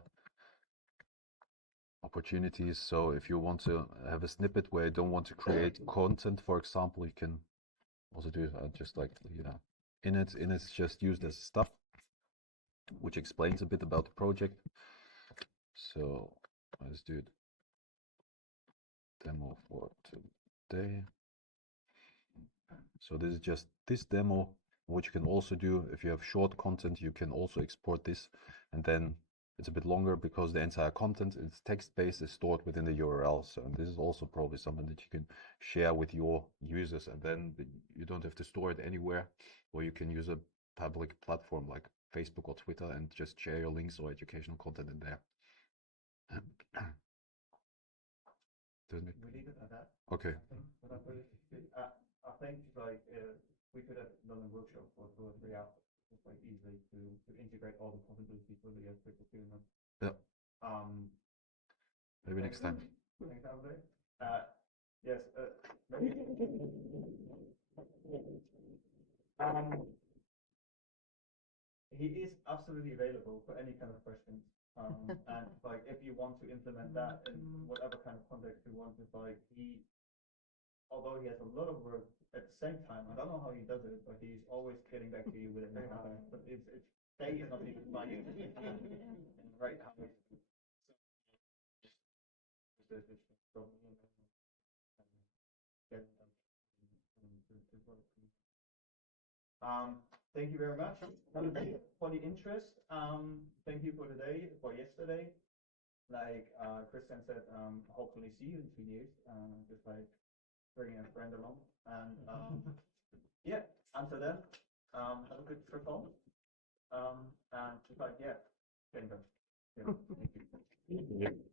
opportunities. So if you want to have a snippet where you don't want to create content, for example, you can also do just like, you know, init's just used as stuff, which explains a bit about the project. So let's do it. Demo for today. So this is just this demo. What you can also do, if you have short content, you can also export this, and then it's a bit longer because the entire content is text-based, is stored within the URL. So this is also probably something that you can share with your users, and then you don't have to store it anywhere, or you can use a public platform like Facebook or Twitter and just share your links or educational content in there. We leave it at that. Okay. I think like we could have done a workshop for 2 or 3 hours. It's like easily to integrate all the possibilities for the Liascript procurement. Yeah. Maybe next time. Next time, yes. He is absolutely available for any kind of questions. And like if you want to implement that in whatever kind of context you want, it's like although he has a lot of work at the same time, I don't know how he does it, but he's always getting back to you within time. But it's day is not even fine. Right now, thank you very much for the interest. Thank you for today, for yesterday. Like Christian said, hopefully see you in 2 years. Just like bringing a friend along, and yeah. Until then, have a good trip home. And just like yeah, get in touch. Yeah, thank you.